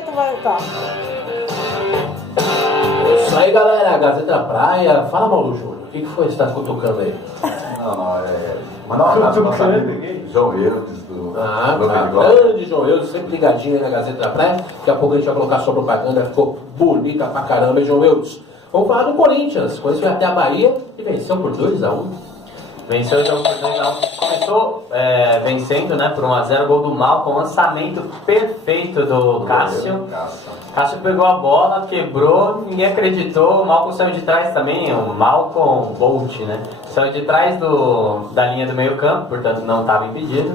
tu vai estar? Isso aí, galera, Gazeta Praia. Fala, Mauro Júnior, o que foi que você tá cutucando aí? Manda um abraço pra nosso amigo João Eudes do Grande João Eudes, sempre ligadinho aí na Gazeta da Praia. Daqui a pouco a gente vai colocar sua propaganda, ficou bonita pra caramba, hein, João Eudes? Vamos falar do Corinthians. O Corinthians foi até a Bahia e venceu por 2-1. Venceu o jogo por 2-1. Começou vencendo, né, por 1-0, gol do Malcom, lançamento perfeito do Cássio. Cássio pegou a bola, quebrou, ninguém acreditou. O Malcom saiu de trás também, o Malcom Bolt, né? Saiu de trás da linha do meio campo, portanto não estava impedido.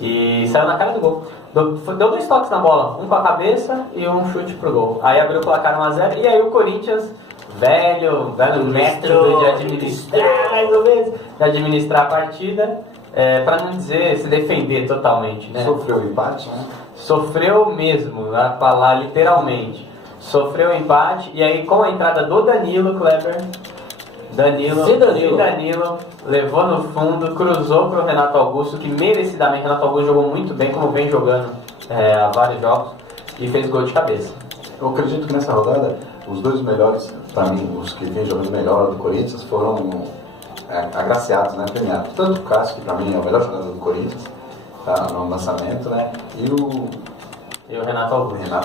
E saiu na cara do gol. Deu 2 toques na bola, um com a cabeça e um chute pro gol. Aí abriu o placar 1-0 e aí o Corinthians, velho método de administrar, mais ou menos, de administrar a partida, para não dizer se defender totalmente, né? Sofreu o empate, né? Sofreu mesmo, a falar literalmente. Sofreu o empate e aí com a entrada do Danilo Kleber, Danilo levou no fundo, cruzou para o Renato Augusto, que merecidamente Renato Augusto jogou muito bem, como vem jogando há vários jogos, e fez gol de cabeça. Eu acredito que nessa rodada, os 2 melhores, para mim, os que vêm jogando melhor do Corinthians, foram agraciados, né, premiados. Tanto o Cássio, que para mim é o melhor jogador do Corinthians, tá, no lançamento, né, e o Renato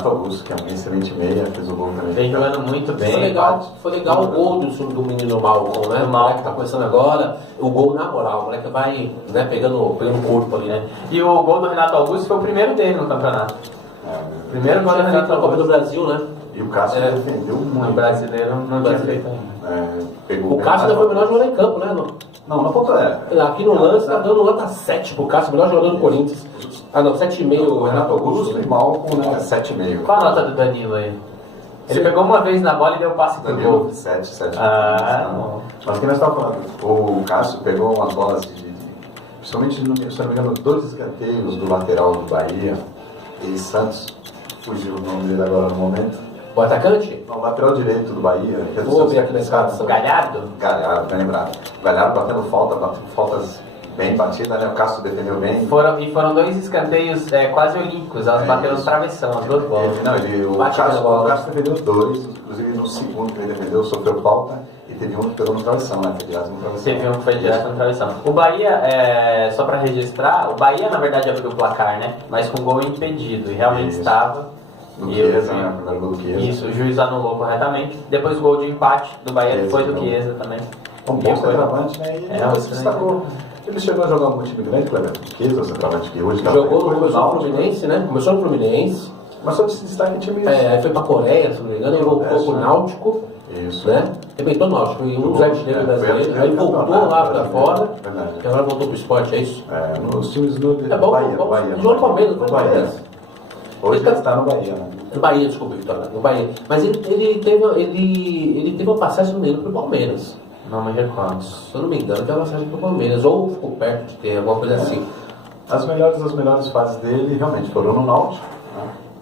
Augusto, que é um excelente meia, fez o gol também. Vem jogando muito bem. Foi legal o gol do menino Malcom, né? O moleque tá começando agora, o gol na moral, o moleque vai, né, pegando corpo ali, né? E o gol do Renato Augusto foi o primeiro dele no campeonato. Primeiro gol do Renato na Copa do Brasil, né? E o Cássio defendeu muito. No brasileiro não tinha feito ainda. O Cássio ainda foi o melhor jogador em campo, né? Não, na ponta Aqui no lance, tá dando nota 7 pro Cássio, o melhor jogador do Corinthians. Ah, não, 7,5 o Renato Augusto e Malcom, né? 7,5. Qual a nota do Danilo aí? Ele pegou uma vez na bola e deu passe pro gol. 7. Mas o que nós estávamos falando? O Cássio pegou umas bolas principalmente, se não me engano, 2 escanteios do lateral do Bahia e Santos. Fugiu o nome dele agora no momento. O atacante? Não, o lateral direito do Bahia. Vou ver aqui na escada. Galhardo, bem lembrado. O Galhardo batendo faltas bem batidas, né? O Cássio defendeu bem. Foram 2 escanteios quase olímpicos, elas bateram no travessão, as 2 bolas. O Cássio defendeu 2, inclusive no segundo que ele defendeu, sofreu falta, e teve um que pegou no travessão, né? Foi direto no travessão. Teve um que foi direto no travessão. O Bahia, só para registrar, o Bahia na verdade abriu o placar, né? Mas com gol impedido, e realmente estava. Do Chiesa, né? O primeiro gol do Chiesa. Isso, o juiz anulou corretamente. Depois o gol de empate do Bahia foi do Chiesa também. Um bom centroavante, né? E ele se destacou. Ele chegou a jogar algum time grande, Kleber? Chiesa, o centroavante que hoje jogou no Fluminense, né? Começou no Fluminense. Mas só se destaca em time. Aí foi pra Coreia, se não me engano, ele voltou pro Náutico. Isso. Né? Arrebentou o Náutico, e um dos artilheiros brasileiros. Aí ele voltou lá pra fora. E agora voltou pro esporte, é isso? Nos times do Bahia. Ele jogou no Palmeiras, foi no Palmeiras. Hoje ele está no Bahia, né? No Bahia, desculpa, Vitória, no Bahia. Mas ele teve uma passagem no meio pro Palmeiras. Não me recordo. Se eu não me engano, teve uma passagem pro Palmeiras. Ou ficou perto de ter alguma coisa assim. As melhores fases dele realmente foram no Náutico.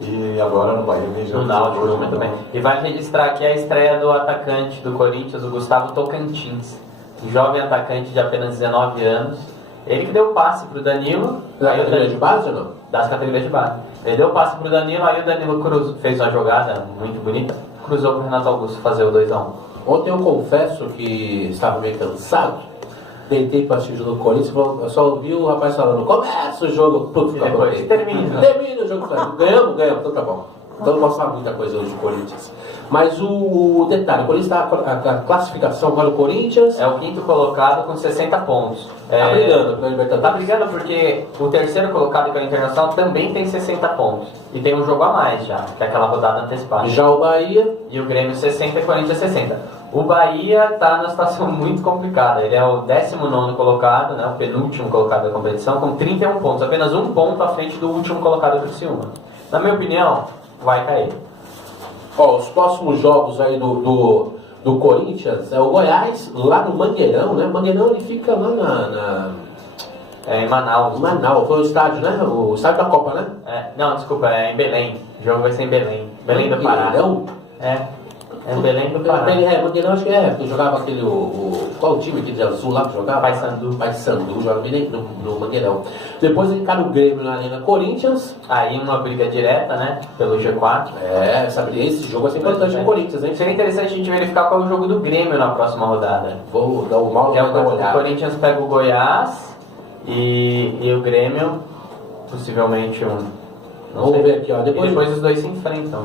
E agora no Bahia vem no Náutico, muito bem. E vale registrar aqui a estreia do atacante do Corinthians, o Gustavo Tocantins. Um jovem atacante de apenas 19 anos. Ele que deu o passe pro Danilo. Das categorias de base ou não? Das categorias de base. Ele deu o passe pro Danilo, aí o Danilo fez uma jogada muito bonita, cruzou pro Renato Augusto fazer o 2-1. Ontem eu confesso que estava meio cansado. Deitei para assistir o jogo do Corinthians, eu só ouvi o rapaz falando: começa o jogo, termina o jogo. Ganhamos, então tá bom. Então não posso falar muita coisa hoje do Corinthians. Mas o detalhe, o Corinthians está a classificação agora, o Corinthians é o 5º colocado com 60 pontos. Tá brigando pela Libertadores. Tá brigando porque o 3º colocado, que é o Internacional, também tem 60 pontos. E tem um jogo a mais já, que é aquela rodada antecipada. Já o Bahia. E o Grêmio 60 e o Corinthians 60. O Bahia está numa situação muito complicada. Ele é o 19º colocado, né, o penúltimo colocado da competição, com 31 pontos. Apenas um ponto à frente do último colocado do Criciúma. Na minha opinião, vai cair. Os próximos jogos aí do Corinthians é o Goiás, lá no Mangueirão, né? Mangueirão ele fica lá em Manaus. Manaus, foi o estádio, né? O estádio da Copa, né? Não, desculpa, é em Belém. O jogo vai ser em Belém. Belém do Pará. Mangueirão? É Belém do Pará. Porque não, acho que porque jogava aquele. Qual o time aquele de azul lá que jogava? Paysandu, jogava bem no Mangueirão. Depois encara o Grêmio na Arena Corinthians. Aí uma briga direta, né? Pelo G4. Sabe, esse jogo vai ser importante pro Corinthians, hein? Seria interessante a gente verificar qual é o jogo do Grêmio na próxima rodada. Vou dar o mal o Corinthians pega o Goiás e o Grêmio, possivelmente Vamos ver aqui, ó. Depois os dois se enfrentam.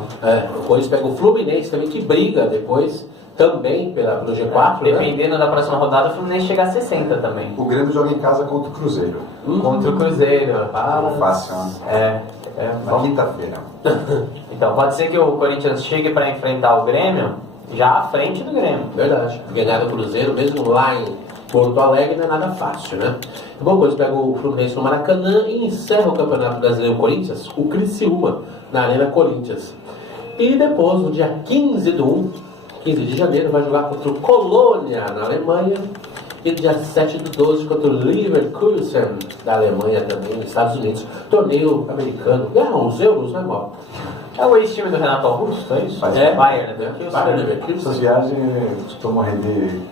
O Corinthians pega o Fluminense também, que briga depois, também pelo G4. Dependendo da próxima rodada, o Fluminense chega a 60 também. O Grêmio joga em casa contra o Cruzeiro. Contra o Cruzeiro. Fácil, né? Na quinta-feira. Então, pode ser que o Corinthians chegue para enfrentar o Grêmio já à frente do Grêmio. Verdade. Ganhar do Cruzeiro, mesmo lá em Porto Alegre, não é nada fácil, né? Bom, depois pega o Fluminense no Maracanã e encerra o Campeonato Brasileiro Corinthians, o Criciúma, na Arena Corinthians. E depois, no dia 15 de janeiro, vai jogar contra o Colônia, na Alemanha. E no dia 7 do 12 contra o Leverkusen, da Alemanha também, nos Estados Unidos. Torneio americano. Uns euros, né, Mal? É o ex-time do Renato Augusto, é isso? Bayern, né? Essas viagens costumam render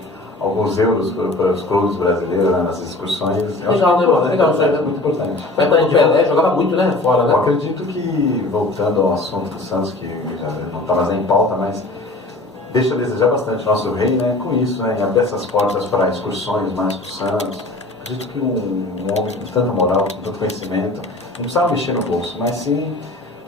alguns euros para os clubes brasileiros, né, nas excursões. Legal, né, mano? Legal, isso é muito importante. Mas o Pelé jogava muito, né? Fora, né? Eu acredito que, voltando ao assunto do Santos, que já não está mais em pauta, mas deixa a desejar bastante nosso rei, né? Com isso, né? Em abrir essas portas para excursões mais para o Santos. Acredito que um homem com tanta moral, com tanto conhecimento, não precisava mexer no bolso, mas sim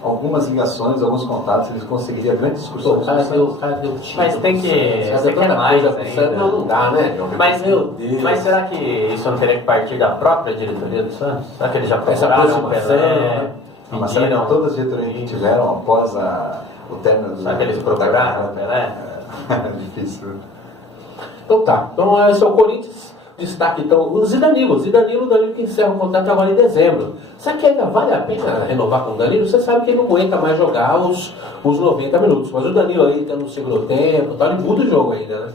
algumas ligações, alguns contatos, eles conseguiriam grandes excursões. O cara deu tiro. Mas tem que... Você quer mais ainda. Não dá, né? Mas, meu Deus. Mas será que isso não teria que partir da própria diretoria do Santos? Será que eles já procuraram o Pelé? Mas será que todas as diretorias que tiveram após o término do... Será que eles procuraram o Pelé? É difícil. Então tá. Então esse é o Corinthians. Destaque então o Danilo que encerra o contrato agora em dezembro. Será que ainda vale a pena renovar com o Danilo? Você sabe que ele não aguenta mais jogar os 90 minutos. Mas o Danilo aí tá no segundo tempo, tá, ele muda o jogo ainda, né?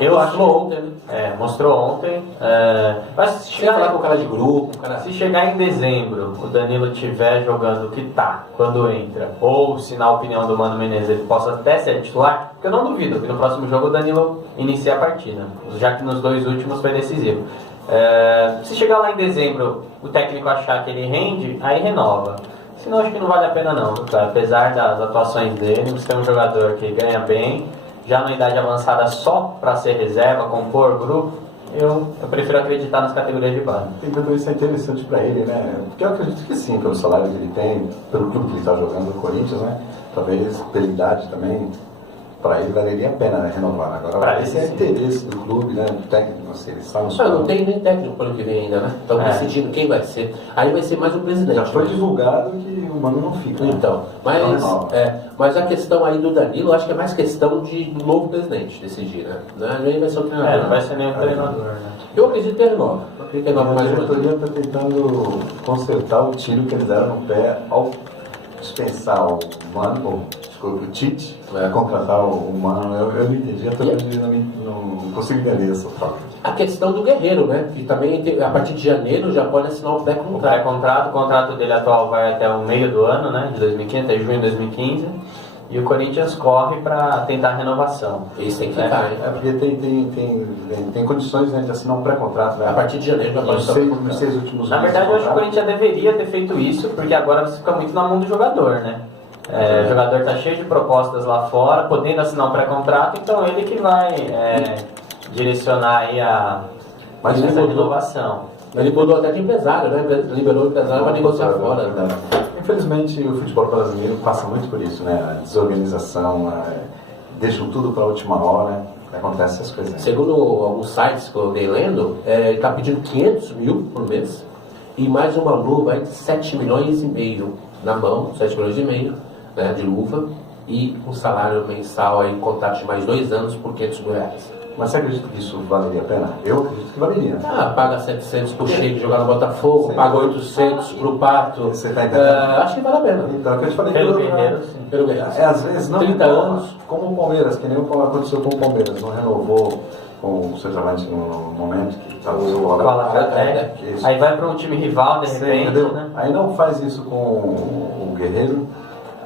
Eu acho que ontem, né? Mostrou ontem. Mas se chegar com o cara de grupo, se chegar em dezembro, o Danilo estiver jogando o que tá quando entra, ou se na opinião do Mano Menezes ele possa até ser titular, porque eu não duvido que no próximo jogo o Danilo inicie a partida, já que nos dois últimos foi decisivo. Se chegar lá em dezembro, o técnico achar que ele rende, aí renova. Senão acho que não vale a pena não, cara. Apesar das atuações dele, você tem um jogador que ganha bem, já na idade avançada só para ser reserva, compor grupo, eu prefiro acreditar nas categorias de base. Então isso é interessante para ele, né? Porque eu acredito que sim, pelo salário que ele tem, pelo clube que ele está jogando no Corinthians, né? Talvez pela idade também, para ele valeria a pena, né, renovar. Agora, esse é interesse do clube, né? Do técnico, não sei, ele está no não tem nem técnico para o ano que vem ainda, né? Estão decidindo quem vai ser. Aí vai ser mais um presidente. Já foi divulgado que o Mano não fica. Então, mas a questão aí do Danilo, acho que é mais questão do novo presidente decidir, né? Não vai ser o treinador. Não vai ser nem o treinador, né? Eu acredito que renova. Eu acredito que renova mais a diretoria está tentando consertar o tiro que eles deram no pé ao dispensar o Mano, o Tite, contratar o Mano. Eu não entendi, não consigo entender essa troca. A questão do Guerreiro, né? Que também, a partir de janeiro, já pode assinar o pré-contrato. O contrato dele atual vai até o meio do ano, né? De 2015, até junho de 2015. E o Corinthians corre para tentar a renovação. Isso tem que ficar, hein? Porque tem condições, né, de assinar um pré-contrato. Né? A partir de janeiro já pode nos 6 últimos Na verdade, eu acho que o Corinthians deveria ter feito isso, porque agora você fica muito na mão do jogador, né? O jogador está cheio de propostas lá fora, podendo assinar um pré-contrato, então ele que vai direcionar aí essa renovação. Ele mudou até de empresário, né? Liberou o empresário para negociar fora. Né? Infelizmente, o futebol brasileiro passa muito por isso, né? A desorganização, deixam tudo para a última hora, acontece essas coisas. Segundo alguns sites que eu andei lendo, ele está pedindo 500 mil por mês e mais uma luva de 7 milhões e meio na mão, 7 milhões e meio, né, de luva, e um salário mensal aí, contrato de mais 2 anos por 500 mil reais. Mas você acredita que isso valeria a pena? Eu acredito que valeria. Paga 700 pro Sheik jogar no Botafogo, paga 800 pro Pato. Você tá entendendo? Acho que vale a pena. Então, que eu te falei pelo Guerreiro, sim. Pelo Guerreiro. Às vezes não. 30 anos. Como o Palmeiras, que nem aconteceu com o Palmeiras, não renovou com o centroavante no momento que estava Aí vai para um time rival, de repente. Entendeu? Né? Aí não faz isso com o Guerreiro.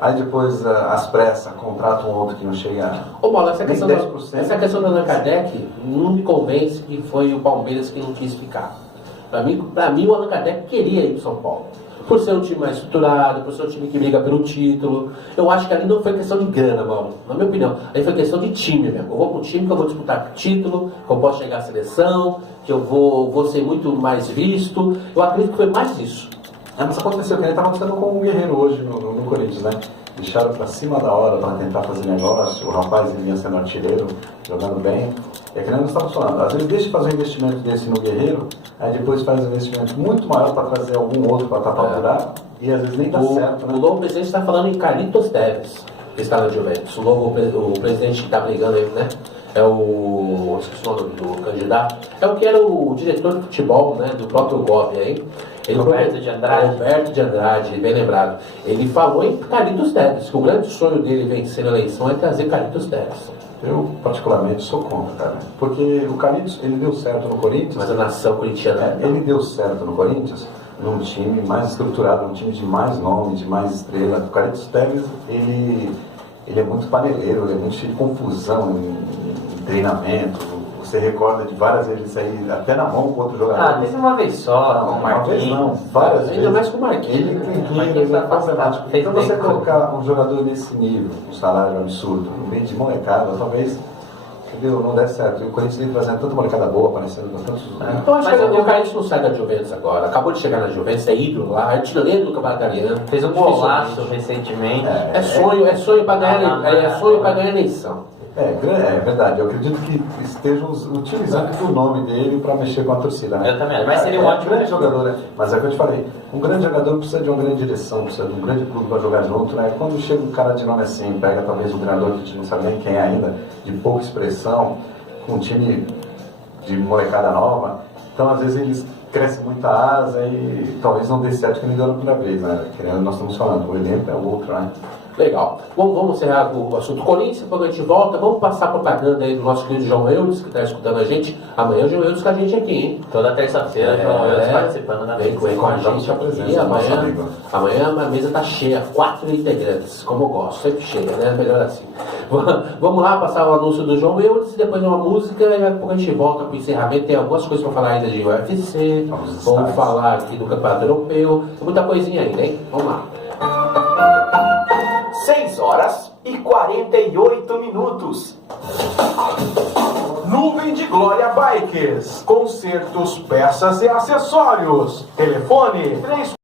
Aí depois, às pressas, contrata um outro que não chega Ô, Bola, essa nem questão, 10%. essa questão do Allan Kardec não me convence que foi o Palmeiras que não quis ficar. Pra mim, o Allan Kardec queria ir pro São Paulo. Por ser um time mais estruturado, por ser um time que briga pelo título. Eu acho que ali não foi questão de grana, mano. Na minha opinião. Ali foi questão de time mesmo. Eu vou pro time que eu vou disputar título, que eu posso chegar à seleção, que eu vou ser muito mais visto. Eu acredito que foi mais isso. Mas aconteceu que ele estava acontecendo com o Guerreiro hoje no Corinthians, né? Deixaram pra cima da hora para tentar fazer negócio. O rapaz ele vinha sendo artilheiro, jogando bem. É que nem nós estamos falando. Às vezes deixa de fazer um investimento desse no Guerreiro, aí depois faz um investimento muito maior para trazer algum outro para tapar o buraco, e às vezes nem dá certo, né? O novo presidente está falando em Carlitos Tevez, que está na Juventus. O presidente que está brigando aí, né? É o... esqueci o nome do candidato. É o que era o diretor de futebol, né? Do próprio Gobi aí. Roberto de Andrade. Roberto de Andrade, bem lembrado. Ele falou em Carlitos Tevez, que o grande sonho dele vencer na eleição é trazer Carlitos Tevez. Eu, particularmente, sou contra, cara. Porque o Carlitos, ele deu certo no Corinthians. Mas a nação corintiana... Ele deu certo no Corinthians, num time mais estruturado, num time de mais nome, de mais estrela. O Carlitos Tevez, ele é muito paneleiro, ele é muito cheio de confusão em treinamento. Você recorda de várias vezes isso aí, até na mão com outro jogador. Ah, teve uma vez só, não, uma vez não, várias vezes. Ainda mais com o Marquinhos. Ele é problemático. Então você colocar um jogador nesse nível, um salário absurdo, no meio de molecada, talvez, entendeu? Não der certo. E o Corinthians vem trazendo tanta molecada boa, aparecendo com tantos... Então acho que o Carlinhos não sai da Juventus agora. Acabou de chegar na Juventus, é ídolo lá, é artilheiro do campeonato italiano. Fez um golaço recentemente. É sonho para ganhar eleição. É verdade, eu acredito que estejam utilizando o nome dele para mexer com a torcida, né? Eu também, mas seria um ótimo grande jogador, né? Mas é o que eu te falei, um grande jogador precisa de uma grande direção, precisa de um grande clube para jogar junto, né? Quando chega um cara de nome assim, pega talvez um treinador que a gente não sabe nem quem é ainda, de pouca expressão, com um time de molecada nova, então às vezes eles crescem muita asa e talvez não dê certo que nem deu na primeira vez, né? Que nós estamos falando, o elenco é o outro, né? Legal. Vamos encerrar o assunto Corinthians, depois a gente volta. Vamos passar a propaganda aí do nosso querido João Eudes, que está escutando a gente. Amanhã o João Eudes com a gente aqui, hein? Toda terça-feira, João Eudes participando da mesa. Vem com a gente aqui. Amanhã a mesa está cheia, 4 integrantes, como eu gosto, sempre cheia, né? Melhor assim. Vamos lá passar o anúncio do João Eudes, depois uma música, e daqui a pouco a gente volta para o encerramento. Tem algumas coisas para falar ainda de UFC, vamos falar aqui do Campeonato Europeu, tem muita coisinha ainda, hein? Vamos lá. 6h48. Nuvem de Glória Bikes. Consertos, peças e acessórios. Telefone 3